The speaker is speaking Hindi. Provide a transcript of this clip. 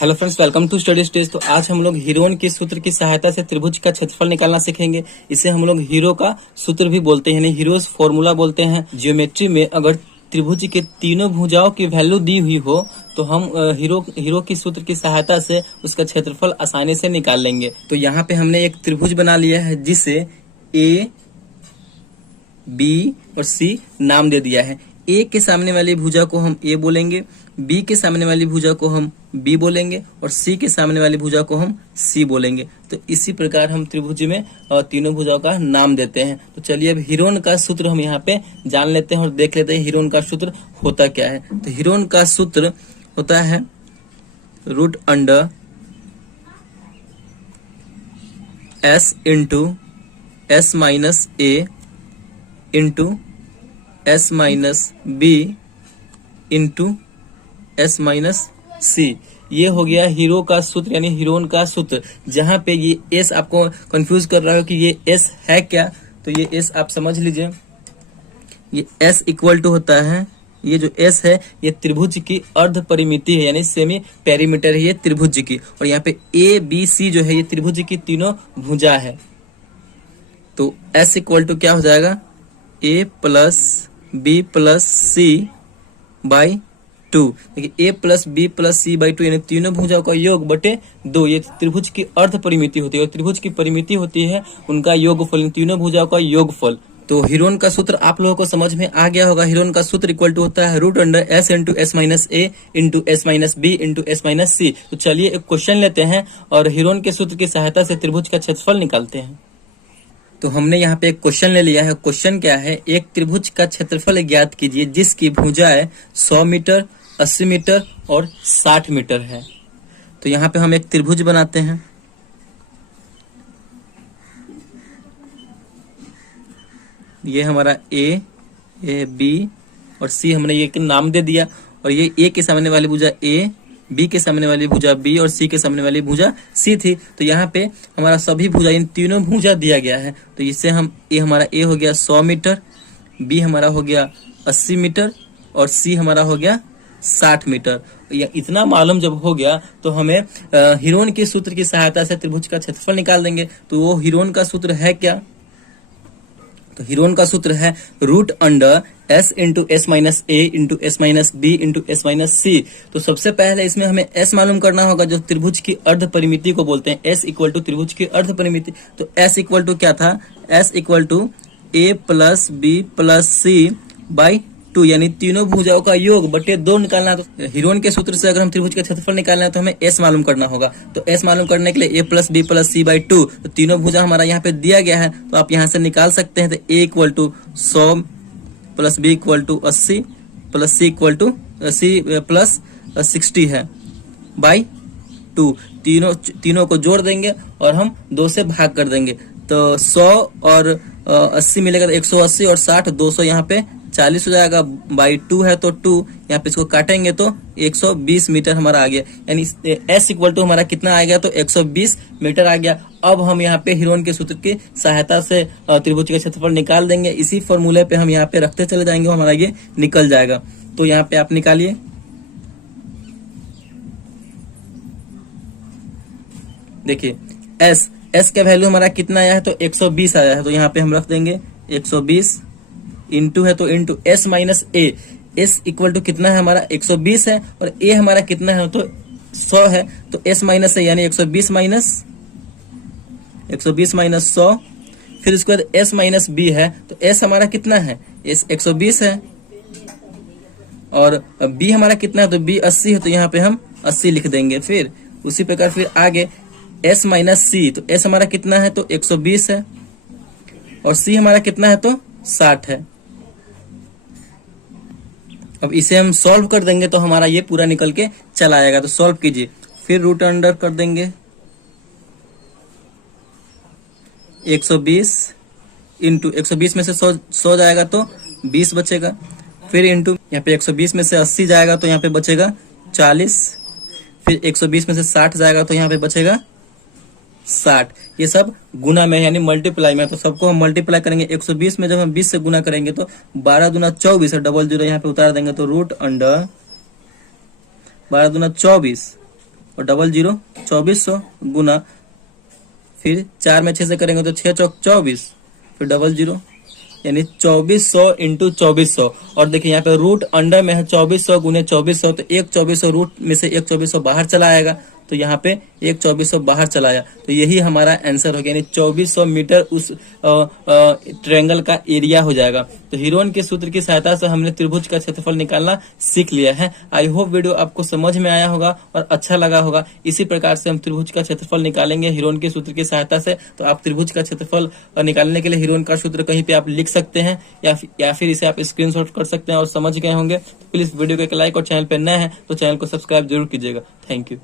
Hello friends, welcome to Study Stage. तो आज हम लोग हीरोन के सूत्र की सहायता से त्रिभुज का क्षेत्रफल निकालना सीखेंगे। इसे हम लोग हीरो का सूत्र भी बोलते हैं, यानी हीरोज फॉर्मूला बोलते हैं। ज्योमेट्री में अगर त्रिभुज के तीनों भुजाओं की वैल्यू दी हुई हो तो हम हीरो की सूत्र की सहायता से उसका क्षेत्रफल आसानी से निकाल लेंगे। तो यहाँ पे हमने एक त्रिभुज बना लिया है जिसे ए, बी और सी नाम दे दिया है। ए के सामने वाली भुजा को हम ए बोलेंगे, बी के सामने वाली भुजा को हम बी बोलेंगे और सी के सामने वाली भुजा को हम सी बोलेंगे। तो इसी प्रकार हम त्रिभुज में तीनों भुजाओं का नाम देते हैं। तो चलिए अब हीरोन का सूत्र हम यहाँ पे जान लेते हैं और देख लेते हैं हीरोन का सूत्र होता क्या है। तो हीरोन का सूत्र होता है root under S into S minus A into S minus B into S minus C. ये हो गया हीरो का सूत्र यानी हीरोन का सूत्र। जहां पे ये एस आपको कंफ्यूज कर रहा हो कि ये एस है क्या, तो ये एस आप समझ लीजिए। ये एस इक्वल टू होता है, ये जो एस है ये त्रिभुज की अर्ध परिमिति है यानी सेमी पेरीमीटर है ये त्रिभुज की। और यहाँ पे ए बी सी जो है ये त्रिभुज की तीनों भुजा है। तो एस इक्वल टू क्या हो जाएगा, A plus B plus C by 2। देखिए A plus B plus C by 2 यानी तीनों भुजाओं का योग बटे 2। ये त्रिभुज की अर्ध परिमिति होती है और त्रिभुज की परिमिति होती है उनका योगफल, तीनों भुजाओं का योगफल। तो हीरोन का सूत्र आप लोगों को समझ में आ गया होगा। हीरोन का सूत्र इक्वल टू होता है root under S into S minus A into S minus B into S minus C. तो चलिए एक क्वेश्चन लेते हैं और हीरोन के सूत्र की सहायता से त्रिभुज का क्षेत्रफल निकालते हैं। तो हमने यहाँ पे एक क्वेश्चन ले लिया है। क्वेश्चन क्या है, एक त्रिभुज का क्षेत्रफल ज्ञात कीजिए जिसकी भुजाएं 100 मीटर 80 मीटर और 60 मीटर है। तो यहाँ पे हम एक त्रिभुज बनाते हैं। ये हमारा ए बी और सी हमने ये नाम दे दिया। और ये ए के सामने वाली भुजा ए, बी के सामने वाली भुजा बी और सी के सामने वाली भुजा सी थी। तो यहाँ पे हमारा सभी भुजा, इन तीनों भुजा दिया गया है। तो इससे हम हमारा ए हो गया 100 मीटर, बी हमारा हो गया 80 मीटर और सी हमारा हो गया 60 मीटर। इतना मालूम जब हो गया तो हमें हीरोन के सूत्र की सहायता से त्रिभुज का क्षेत्रफल निकाल देंगे। तो वो हीरोन का सूत्र है क्या, तो हीरोन का सूत्र है root under S into S minus A into S minus B into S minus C. तो सबसे पहले इसमें हमें एस मालूम करना होगा जो त्रिभुज की अर्ध परिमिति को बोलते हैं। एस इक्वल टू त्रिभुज की अर्ध परिमिति। तो एस इक्वल टू क्या था, S equal to A plus B plus C by 2 यानी तीनों भुजाओं का योग बटे 2 निकालना। तो हीरोन के सूत्र से अगर हम त्रिभुज का क्षेत्रफल निकालना है तो हमें एस मालूम करना होगा। तो एस मालूम करने के लिए A plus B plus C by 2, तो तीनों भुजा हमारा यहाँ पे दिया गया है तो आप यहाँ से निकाल सकते हैं। तो A equal to 100 plus B equal to 80 plus C equal to C plus 60 है बाई 2। तीनों को जोड़ देंगे और हम 2 से भाग कर देंगे। तो 100 और 80 मिलेगा तो 180 और 60 200 यहाँ पे 40 हो जाएगा बाई 2 है तो 2 यहाँ पे इसको काटेंगे तो 120 मीटर हमारा आ गया। यानी एस इक्वल टू हमारा कितना आ गया, तो 120 मीटर आ गया। अब हम यहाँ पे हीरोन के सूत्र की सहायता से त्रिभुज का क्षेत्रफल निकाल देंगे। इसी फॉर्मूले पे हम यहाँ पे रखते चले जाएंगे, हमारा ये निकल जाएगा। तो यहाँ पे आप निकालिए। देखिए एस का वैल्यू हमारा कितना आया है, तो 120 आया है। तो यहाँ पे हम रख देंगे 120 इंटू है तो into S minus A. S equal to कितना है हमारा 120 है और ए हमारा कितना है तो 100 है। तो एस माइनस है यानी 120 माइनस 100। फिर उसके बाद एस माइनस बी है तो एस हमारा कितना है, एस 120 है और बी हमारा कितना है तो बी 80 है। तो यहाँ पे हम 80 लिख देंगे। फिर उसी प्रकार फिर आगे एस माइनस सी, तो एस हमारा कितना है तो 120 है और सी हमारा कितना है तो 60 है। अब इसे हम सॉल्व कर देंगे तो हमारा ये पूरा निकल के चला आएगा। तो सॉल्व कीजिए, फिर रूट अंडर कर देंगे 120 इंटू 120 में से 100 जाएगा तो 20 बचेगा। फिर इंटू यहाँ पे 120 में से 80 जाएगा तो यहाँ पे बचेगा 40। फिर 120 में से 60 जाएगा तो यहाँ पे बचेगा 60। ये सब गुना में यानी मल्टीप्लाई में, तो सबको हम मल्टीप्लाई करेंगे। 120 में जब हम 20 से गुना करेंगे तो 12 दूना 24 है, डबल जीरो यहाँ पे उतार देंगे तो रूट अंडर 12 दूना 24 और 00 2400 गुना, फिर 4 में 6 से करेंगे तो 6 चौक 24, फिर 00 यानी 2400 इंटू 2400। और देखिए यहाँ पे रूट अंडर में है 2400 गुने 2400, तो एक 2400 रूट में से एक 2400 बाहर चला आएगा, तो यहाँ पे एक 2400 बाहर चला आया, तो यही हमारा आंसर हो गया, यानी 2400 मीटर उस ट्रायंगल का एरिया हो जाएगा। तो हीरोन के सूत्र की सहायता से हमने त्रिभुज का क्षेत्रफल निकालना सीख लिया है। आई होप वीडियो आपको समझ में आया होगा और अच्छा लगा होगा। इसी प्रकार से हम त्रिभुज का क्षेत्रफल निकालेंगे हीरोन के सूत्र की सहायता से। तो आप त्रिभुज का क्षेत्रफल निकालने के लिए हीरोन का सूत्र कहीं पे आप लिख सकते हैं या फिर इसे आप स्क्रीनशॉट कर सकते हैं और समझ गए होंगे। प्लीज वीडियो को एक लाइक और चैनल पे नए हैं तो चैनल को सब्सक्राइब जरूर कीजिएगा। Thank you.